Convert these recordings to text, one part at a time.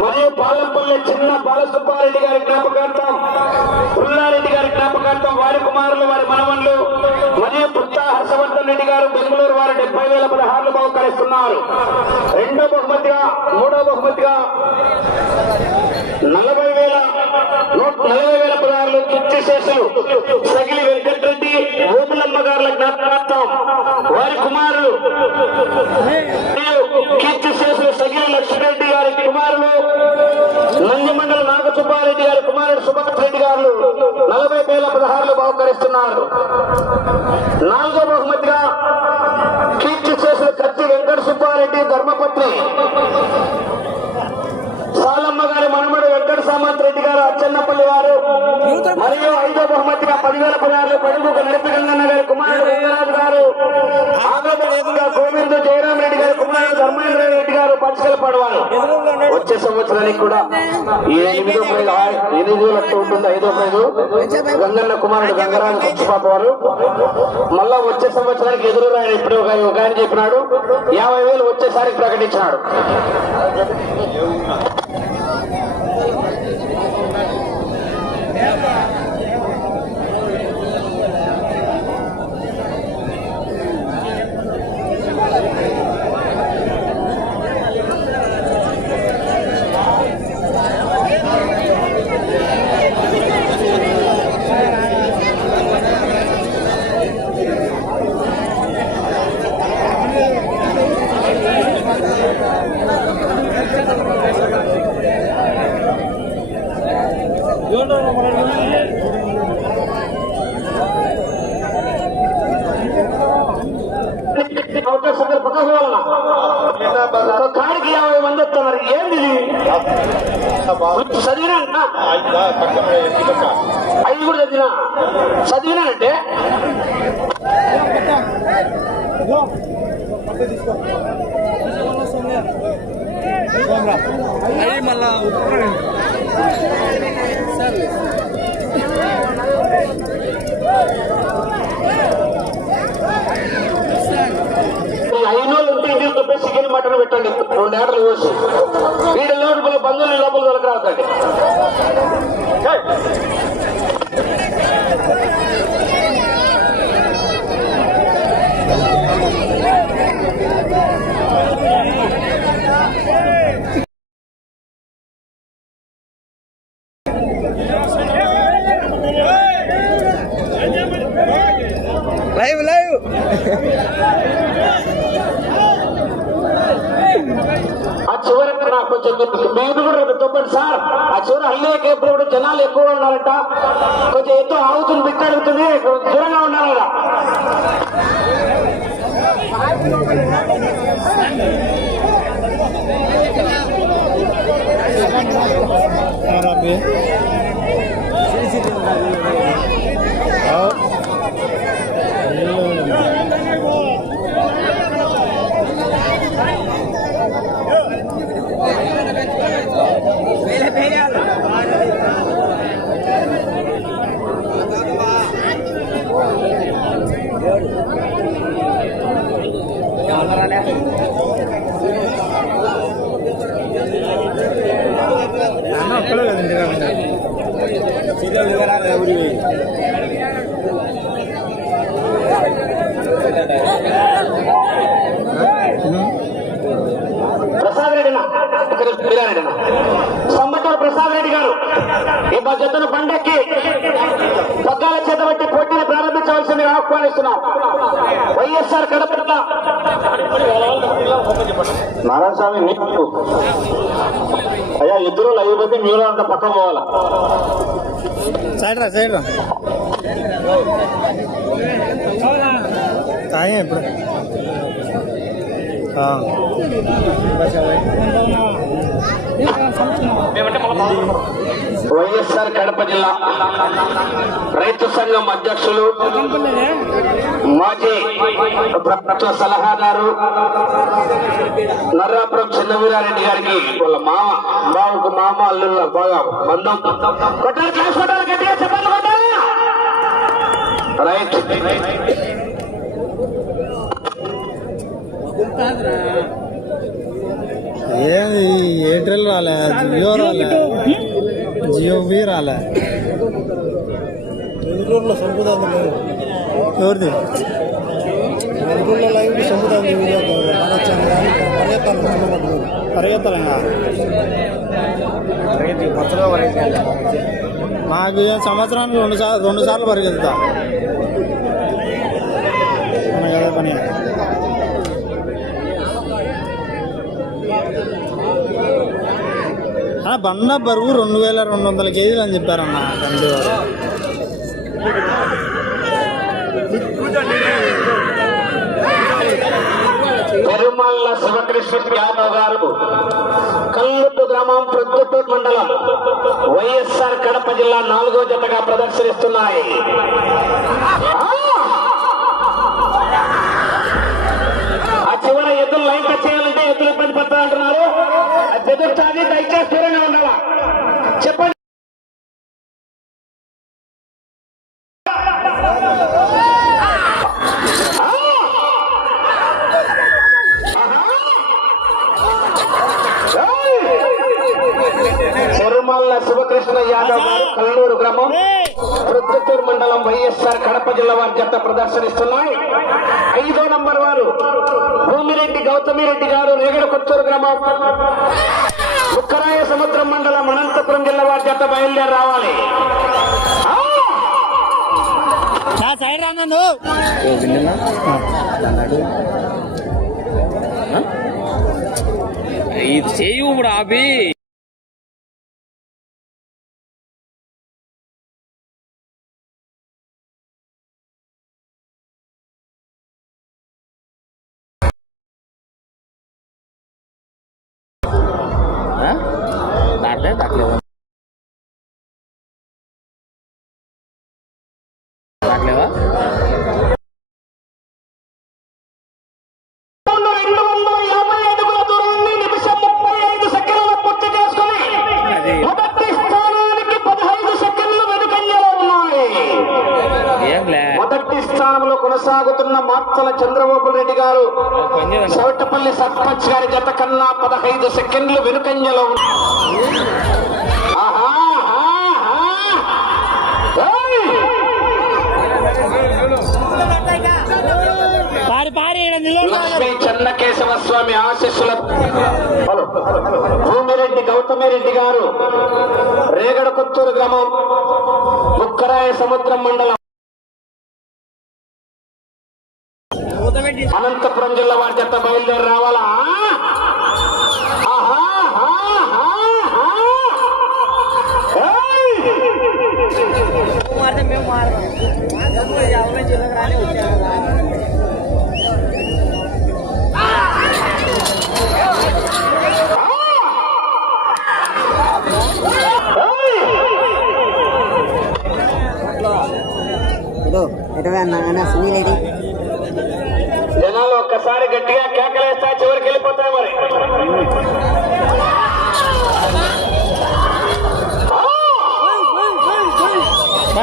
మరియు పాలంపల్లి చిన్న బాలసుబ్బారెడ్డి గారి జ్ఞాపకార్థం పుల్లారెడ్డి గారి జ్ఞాపకార్థం వారి కుమారులు వారి మనవన్లు మరియు పుత్త హర్షవర్ధన్ రెడ్డి గారు బెంగళూరు వారు డెబ్బై వేల పదహారులు బహుకరిస్తున్నారు రెండో బహుమతిగా మూడో బహుమతిగా నలభై వేల నలభై వేల పదహారులు తుచ్చి శేషులు సగిలి వెంకటరెడ్డి ఓపులమ్మ గారుల జ్ఞాపకార్థం వారి కుమారులు కీర్తి శేషులు సగిలి లక్ష్మిరెడ్డి గారి కుమారులు నందిమండల నాగసుబ్బారెడ్డి గారి కుమారుడు సుభాష్ రెడ్డి గారు నలభై వేల పదహారులు బహుకరిస్తున్నారు. నాలుగో బహుమతిగా కీర్తి చేసిన కత్తి వెంకట సుబ్బారెడ్డి ధర్మపత్రి సాలమ్మ గారి మనమడు వెంకట సామంత్ రెడ్డి గారు అచ్చెన్నపల్లి వారు. మరియు ఐదో బహుమతిగా పదివేల పదహారులు పడుగు నడిపి గంగన్న గారి కుమారుడు రంగరాజు గారు. ఆరో జయరాం రెడ్డి గారు కుమారుడు ధర్మేంద్ర రెడ్డి గారు పచ్చికల పడవారు వచ్చే సంవత్సరానికి కూడా ఈ ఎనిమిదో ప్రైజ్ ఎనిమిది లక్ష ఉంటుంది ఐదో ప్రైజు. గంగన్న కుమారుడు గంగరాజు పచ్చిపాప వారు. మళ్ళా వచ్చే సంవత్సరానికి ఎదురు ఆయన ఇప్పుడు ఒక ఆయన చెప్పినాడు. యాభై వేలు వచ్చేసారికి ప్రకటించినాడు అవకాశం పక్క పోవాలన్నా ఒక కాడికి యాభై మంది వస్తున్నారు ఏంది ఇది? చదివినా అన్నా? ఐదు కూడా చదివినా చదివినానంటే అది మళ్ళా ఈ ఐనోళ్ళు ఉంటే ఇంటికి తప్పి పెట్టండి. రెండు ఏటలు కోసి వీడి లోపల బంధువులు లోపల దొరకరాదండి చివరికి నాకు కొంచెం కూడా రేపు తప్పండి సార్ ఆ చివరి హల్లేకి ఎప్పుడు జనాలు ఎక్కువగా ఉన్నారంట. కొంచెం ఎత్తు ఆవుతుని బిట్టడుగుతుంది దూరంగా ఉండాలరా ప్రసాద్ రెడ్డి రెడ్డి సంబట్టూరు ప్రసాద్ రెడ్డి గారు ఈ మా జతను బండెక్కి పగ్గాల చేత బట్టి పోటీని ప్రారంభించవలసిందిగా ఆహ్వానిస్తున్నాం. వైఎస్ఆర్ కడప నారాయణస్వామి మీకు అయ్యా ఇద్దరు అయిపోతే మీరు అంత పక్కన పోవాలా? సైడ్ రా సైడ్ రా తాగే ఇప్పుడు వైఎస్ఆర్ కడప జిల్లా రైతు సంఘం అధ్యక్షులు మాజీ ప్రభుత్వ సలహాదారు నర్రాపురం చిన్నవీరారెడ్డి గారికి వాళ్ళ మామ బావకు మామ అల్లుళ్ళ బాగా బంధం. కొట్టాలి క్లాస్ కొట్టాలి గట్టిగా చెప్పాలి కొట్టాలి. రైట్ ఎయిర్టెల్ రాలే జియో రాలే జియో బి రాలే ఎదురులో సంపుదాన్ని లేదు ఎవరిది ఎదురులో లైవ్ సంపుదాన్ని వీడియో కానీ పరిగెత్తలేంగా నాకు ఏ సంవత్సరానికి రెండు సార్లు రెండు సార్లు పరిగెత్తుతా మనకి అదే పని ఆ, బండ బరువు రెండు వేల రెండు వందల కేజీలు అని చెప్పారన్న తండ్రి వారు శివకృష్ణ యాదవ్ గారు కల్లుట్టు గ్రామం ప్రొద్దుటూరు మండలం వైఎస్ఆర్ కడప జిల్లా నాలుగో జతగా ప్రదర్శనిస్తున్నాయి ఆ చివర ఎదురు లైన్ చేయాలి చేయాలంటే ఎద్దులు ఇబ్బంది పడతా అంటున్నారు. అది దయచేసి దూరంగా ఉండాలా? చెప్పండి. ఇది చేయు ఇప్పుడు ఆపి. మాత్తల చంద్రబాబు రెడ్డి గారు చౌటపల్లి సర్పంచ్ గారి జత కన్నా పదహైదు సెకండ్లు వెనుకంజలో. లక్ష్మీ చెన్నకేశవ స్వామి ఆశీస్సుల భూమిరెడ్డి గౌతమిరెడ్డి గారు రేగడ కొత్తూరు గ్రామం ముక్కరాయ సముద్రం మండలం. అనంతపురం జిల్లా వారి చెత్త బయలుదేరి రావాలా మేము ఆహా, ఆహా. ఏయ్! ఇదో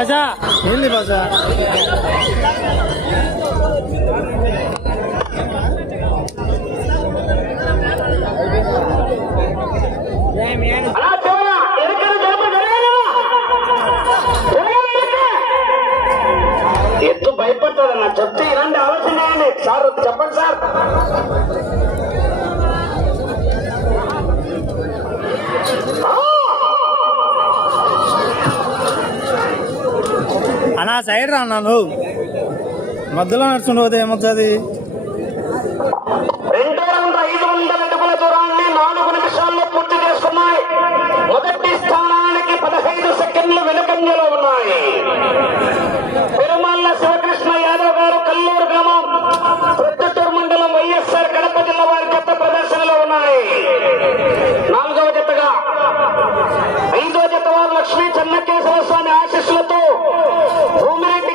బాజా ఏంది బాజా అలా చివర ఎరుకలు జరప జరగాలా? జరగాలా ఎరుక? ఎత్తు భయపడుతుంది అన్న చెప్తే ఇలాంటి ఆలోచన చేయండి సార్ చెప్పండి సార్ అన్నా సైడ్ రా అన్నా నువ్వు. మధ్యలో నడుచుకుంటూ పోతే ఏమవుతుంది రెండో రౌండ్ ఐదు వందల అడుగుల దూరాన్ని నాలుగు నిమిషాల్లో పూర్తి చేసుకున్నాయి మొదటి స్థానానికి పదహైదు సెకండ్లు వెనుకంజలో ఉన్నాయి. పెరుమల్ల శివకృష్ణ యాదవ్ గారు కల్లూరు గ్రామం ప్రొద్దుటూరు మండలం వైఎస్ఆర్ కడప జిల్లా వారి కొత్త ప్రదర్శనలో ఉన్నాయి. ఐదో జత వారు లక్ష్మీ చెన్నకేశ్వర స్వామి ఆశీస్సులతో భూమిరెడ్డి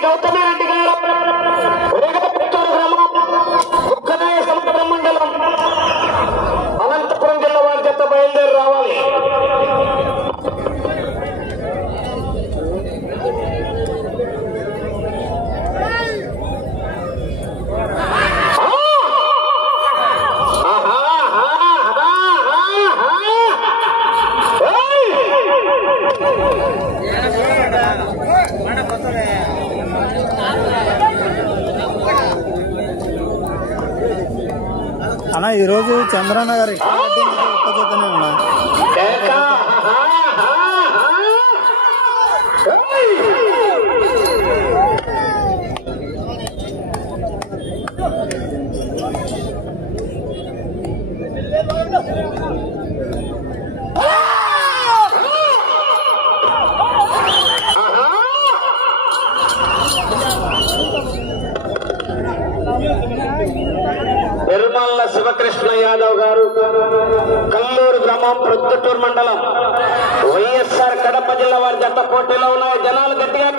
చంద్రన్న గారు. ఎక్కువ కట్టింది ఒక్క జతనే ఉన్నా. యాదవ్ గారు. కల్లూరు గ్రామం ప్రొద్దుటూరు మండలం. వైఎస్ఆర్ కడప జిల్లా వారి జత పోటీలో ఉన్నాయి జనాలు గట్టిగా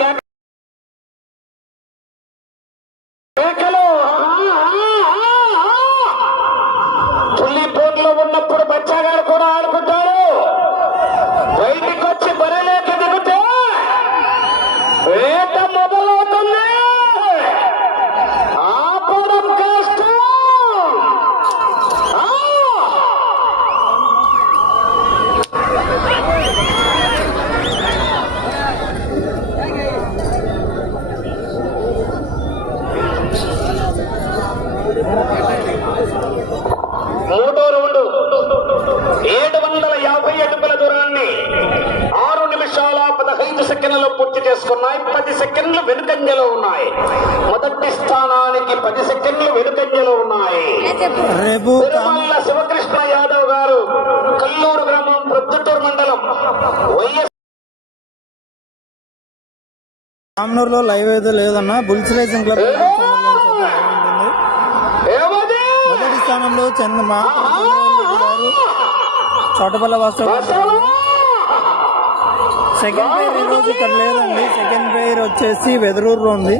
పదహైదు సెకండ్లలో పూర్తి చేసుకున్నాయి. పది సెకండ్లు వెనుకంజలో ఉన్నాయి. మొదటి స్థానానికి పది సెకండ్లు వెనుకంజలో ఉన్నాయి. తిరుమల శివకృష్ణ యాదవ్ గారు కల్లూరు గ్రామం ప్రొద్దుటూరు మండలం వైఎస్ కామనూరులో లైవ్ అయితే లేదన్నా. Bulls racing club? మొదటి స్థానంలో చంద్ర మా చంద్రబాబు గారు చోటపల్ల వాస్తవ! సెకండ్ ప్లేయర్ ఈ రోజు ఇక్కడ లేదండి సెకండ్ ప్లేయర్ వచ్చేసి వెదరూరులో ఉంది.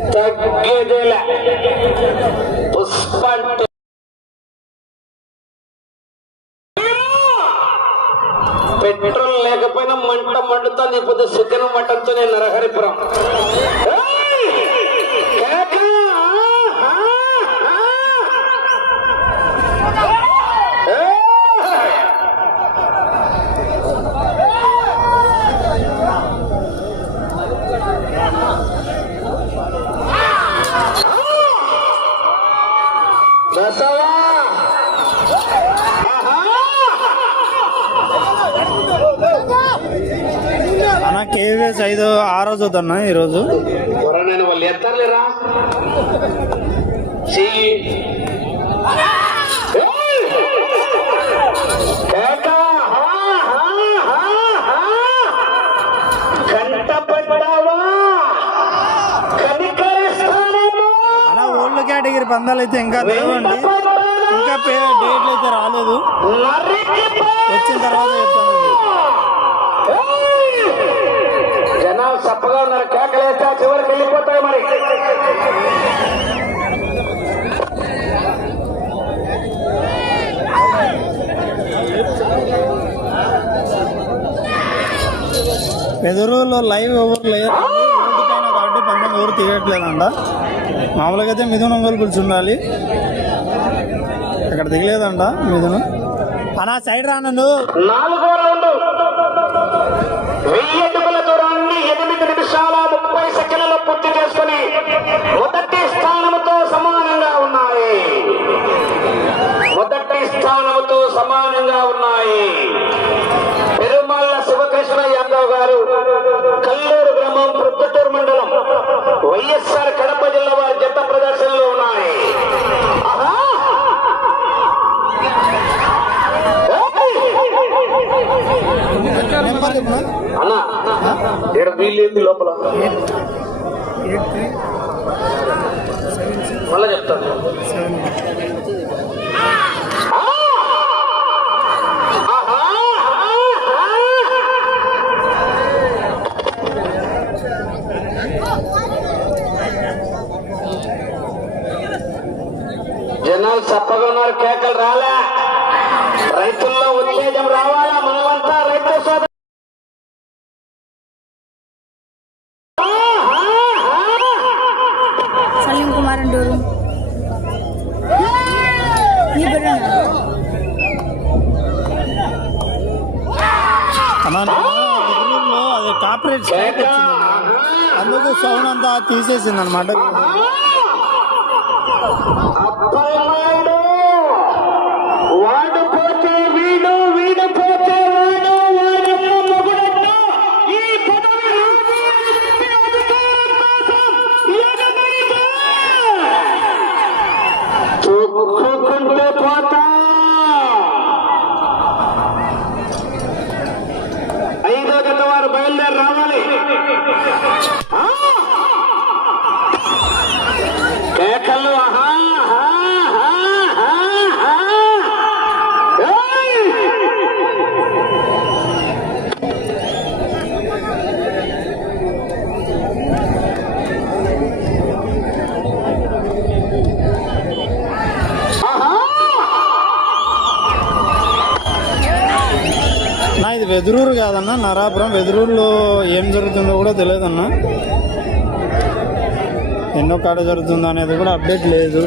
పెట్రోల్ లేకపోయినా మంట మండుతా ఇప్పుడు సుఖనం మటన్తో నేను నరహరిపురం ఏయ్! కేక! ఆ! ఆ! ఏయ్! బసవా ఆహా! అన్న కేవీఎస్ ఐదు ఆరో ఈరోజు. వాళ్ళు ఎత్తారులేరా చెయ్యి కేటగిరీ పందాలు అయితే ఇంకా లేవండి ఇంకా పే డేట్లు అయితే రాలేదు. వచ్చిన తర్వాత చెప్తాను. జనాలు చప్పగా ఉన్నారు. కేకలేస్తా చివరికి వెళ్ళిపోతాయి మరి. లైవ్ ఎవరు లేరు? కాబట్టి పందెం ఎవరు తీయట్లేదంట మామూలుగా అయితే మిథున పిలిచి ఉండాలి ఇక్కడ దిగలేదంట మిథును. అన్న సైడ్ రానండు నాలుగో సమానంగా ఉన్నాయి. పెరుమాళ్ళ శివకృష్ణ యాదవ్ గారు కల్లూరు గ్రామం ప్రొద్దుటూరు మండలం వైఎస్ఆర్ కడప జిల్లా వారి జత ప్రదర్శనలో ఉన్నాయి. అన్నా ఇక్కడ వీళ్ళేంది లోపల? మళ్ళా చెప్తాను ఆ! ఆహా! ఆహా! జనాలు ఉన్నారు కేకలు రాలే. రైతుల్లో ఉత్తేజం రావాలా? మనమంతా రైతు సోదరు సలీం కుమార్ అది కాపరేట్ అందుకు సౌండ్ అంతా తీసేసింది అనమాట కళ్ళు ఇది వెదురూరు కాదన్నా నరాపురం. వెదురూరులో ఏం జరుగుతుందో కూడా తెలియదన్నా. ఎన్నో కాడ జరుగుతుందో అనేది కూడా అప్డేట్ లేదు.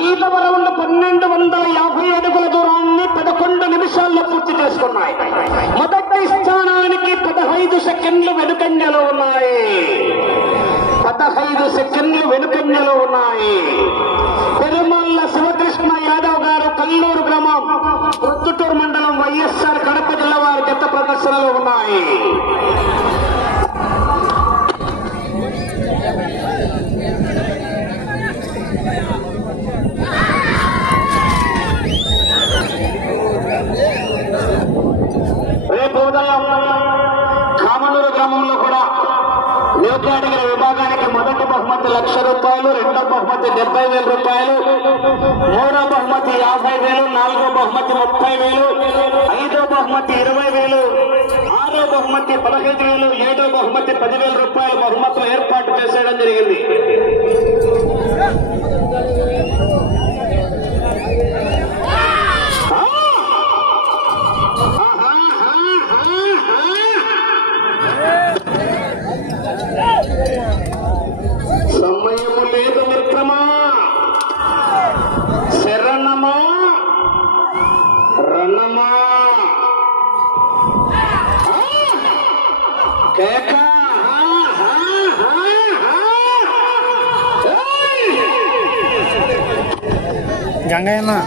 ఐదవ రౌండ్ పన్నెండు వందల యాభై అడుగుల దూరాన్ని పదకొండు నిమిషాల్లో పూర్తి చేసుకున్నాయి. మొదటి స్థానానికి పదహైదు సెకండ్లు వెనుకంజలో ఉన్నాయి. పదహైదు సెకండ్లు వెనుకంజలో ఉన్నాయి. పెరుమల్ల శివకృష్ణ యాదవ్ గారు కల్లూరు గ్రామం ప్రొద్దుటూరు మండలం వైఎస్ఆర్ కడప జిల్లా వారి జత ప్రదర్శనలో ఉన్నాయి. లక్ష రూపాయలు రెండో బహుమతి డెబ్బై వేల రూపాయలు మూడో బహుమతి యాభై వేలు నాలుగో బహుమతి ముప్పై వేలు ఐదో బహుమతి ఇరవై వేలు ఆరో బహుమతి పదహైదు వేలు ఏడో బహుమతి పదివేల రూపాయల బహుమతులు ఏర్పాటు చేసేయడం జరిగింది. Kacangnya enak.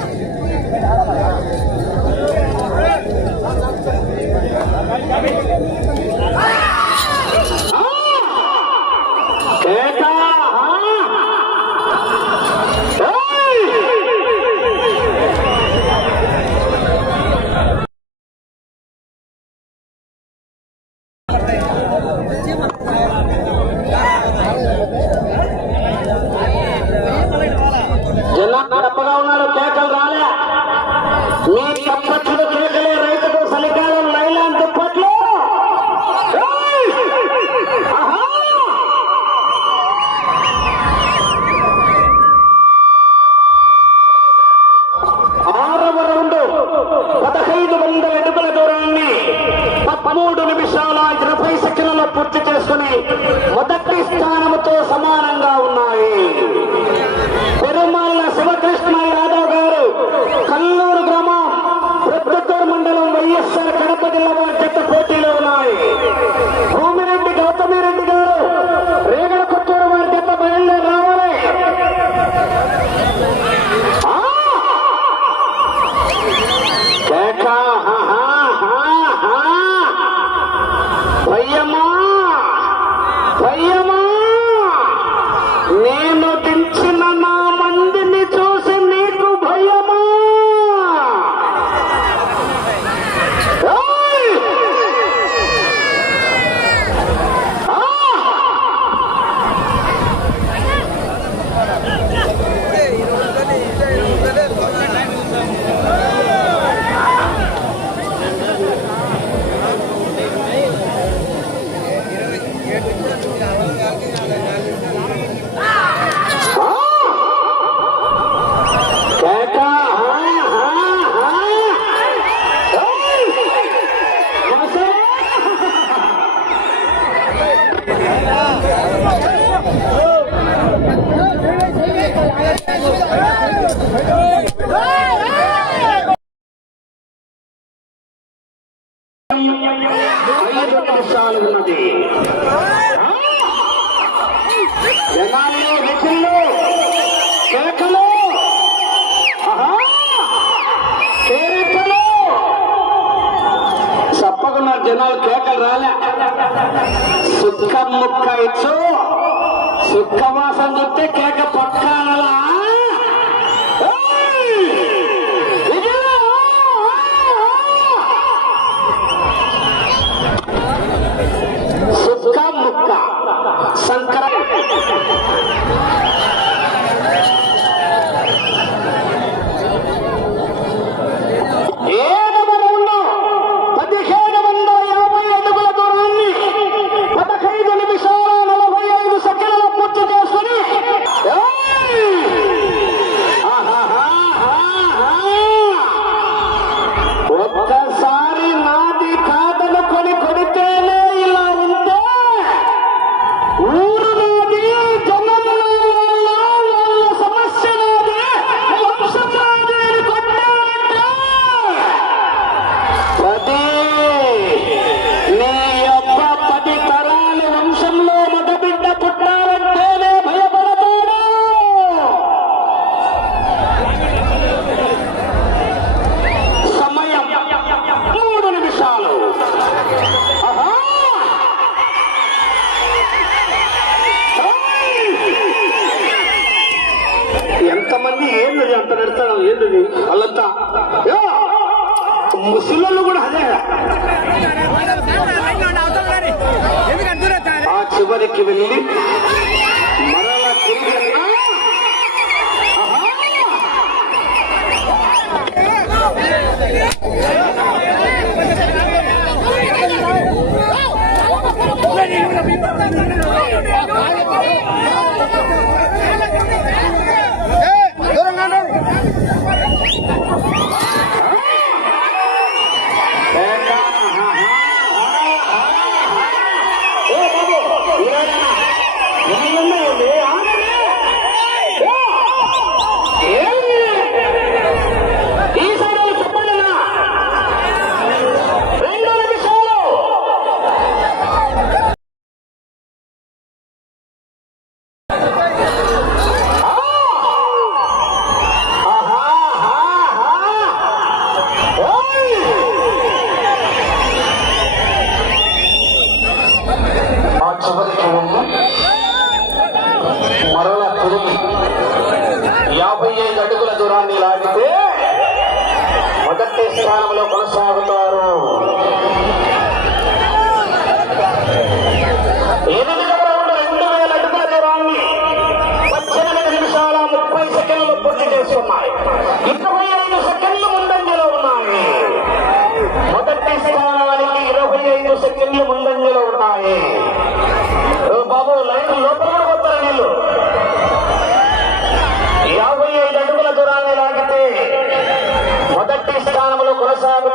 స్థానంలో